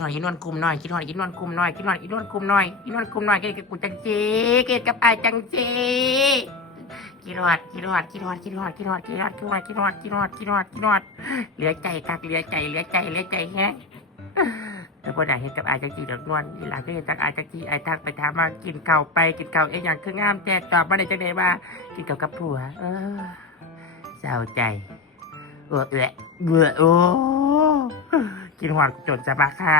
หน่อยกินนวลคุมหน่อยกินหน่อยกินนวลคุมหน่อยกินหน่อยกินนวลคุมหน่อยกินนวลคุมหน่อยเกินกับกูจังเจกินกับไอจังเจกินหอดกินหอดกินหอดกินหอดกินหอดกินหอดกินหอดกินหอดกินหอดกินหอดกินหอดเหลือใจกักเหลือใจเหลือใจเหลือใจแฮะแล้วพอได้เห็นกับไอาจังจีดอกนวลอีหลานก็เห็นจากไอาจังจีไอทักไปถามมากินข้าไปกินข้าเอ้ยอย่างคืองามแต่ตอบมาได้จังไดว่ากินข้ากับผัว เออเศร้าใจเออเอะเบื่อโอ้ กินหอดจนจะมาฆ่า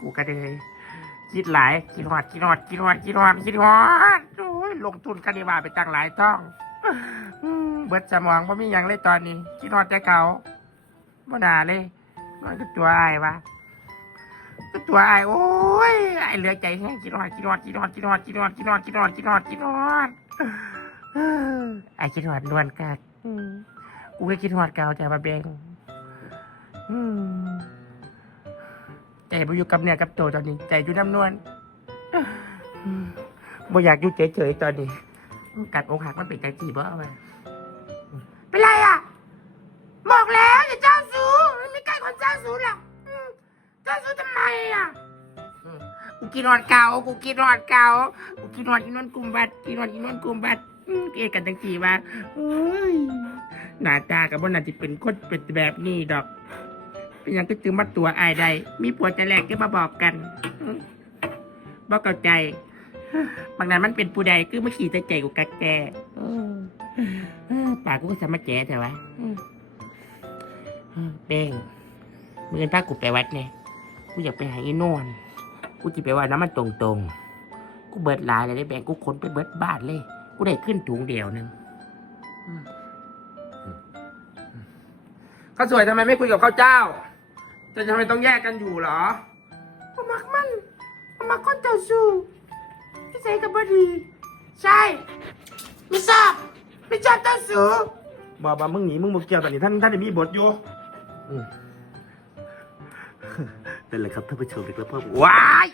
กูก็เลยคิดหลายกินหอดกินหอดกินหอดกินหอดกินหอดโอ้ยลงทุนกันดีว่าไปตั้งหลายต้องอืมเบิดสมองว่ามีอย่างเลยตอนนี้กินหอดแต่เก่าบ่นาเลยมันก็ตัวอายวะก็ตัวอายโอ้ยไอเหลือใจแห้งกินหอดกินหอดกินหอดกินหอดกินหอดกินหอดกินหอดกินหอดกินหอดเออไอกินหอดนวลกักอืมกูก็กินหอดเก่าแต่มาเบงอืม ใจบ่อยู่กับเนี่ยกับตัวตอนนี้ ใจอยู่น้ำนวลอืมบ่อยากอยู่เฉยๆตอนนี้กัดอกหักมันเป็นใจจีบ่เอาไปเป็นไรอะบอกแล้วอย่าเจ้าสูมันไม่ใกล้คนเจ้าสูหรอกเจ้าสูทำไมอะกูกินหอดเก่ากูกินหอดเก่ากูกินหอดกินนวลกลุ่มบัตรกินหอดกินนวลกลุ่มบัตรเกลียดกันจังจีว่าโอ้ยหน้าตากับบ่น่าจะเป็นคนเป็นแบบนี้ดอก เป็นยังก็จึงมาตัวอายได้มีผัวจะแลกก็มาบอกกันบอกเข้าใจบางนั้นมันเป็นผู้ใดคือมาขี่ใส่ใจกูกักแกปากกูก็สามาแจ๋แต่วะอืมอืมเป้งมืออนพากูไปวัดเนี่ยกูอยากไปหาอีนวลกูจะไปว่าน้ำมันตรงๆ กูเบิดลายเลยได้แบ่งกูขนไปเบิดบ้านเลย กูได้ขึ้นถุงเดียวหนึงข้าสวยทำไมไม่คุยกับข้าวเจ้า จะทำไมต้องแยกกันอยู่เหรอผมมักมันผมมักคนเจ้าชู้พี่ใส่กับบดี ใช่ ไม่ชอบ ไม่ชอบเจ้าชู้บอกว่ามึงหนีมึงบุกเกี่ยวกันนี่ท่านท่านจะมีบทอยู่อืมนั่นแหละครับท่านผู้ชมนะครับพ่อผมว้าย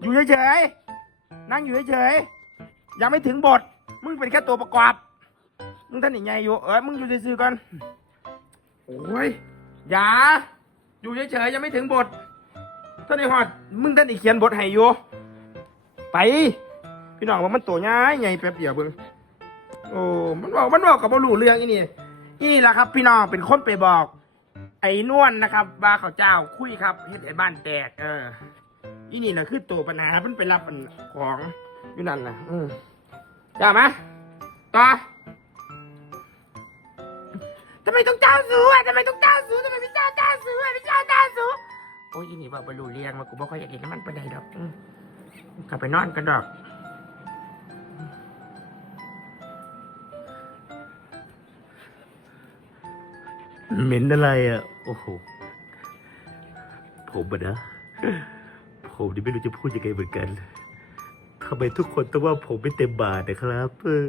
อยู่เฉยๆนั่งอยู่เฉยๆยังไม่ถึงบท มึงเป็นแค่ตัวประกอบ มึงท่านยังไงอยู่ เออมึงอยู่ซื่อๆก่อนโอ้ยอย่า อยู่เฉยๆยังไม่ถึงบทท่านไอ้ฮอดมึงท่านไอ้เขียนบทให้อยู่ไป พี่น้องว่ามันตัวง่ายไงแป๊บเดียวเบิ่งโอ้มันบอกมันบอกกับบรู้เรื่องอีนี่อีนี่แหละครับ พี่น้องเป็นคนไปบอก ไอ้นวลนะครับว่าเขาเจ้าคุยครับเฮ็ดไอ้บ้านแตก เอออีนี่แหละคือตัวปัญหามันไปรับมันของอยู่นั่นนะอืมจ้ามาต่อทำไมต้องเจ้าสูอะทำไมต้องเจ้าสูทำไมไม่เจ้าเจ้าสูอะไม่เจ้า โอ้ยอีนี่บอกบรรลุเรียงมากูบ่ค่อยอยากเห็นน้ำมันปานใดดอกกลับไปนอนกันดอกเหม็นอะไรอะ โอ้โห ผมอะนะ ผมนี่ไม่รู้จะพูดยังไงเหมือนกันทำไมทุกคนต้องว่าผมไม่เต็มบาทนะครับเออ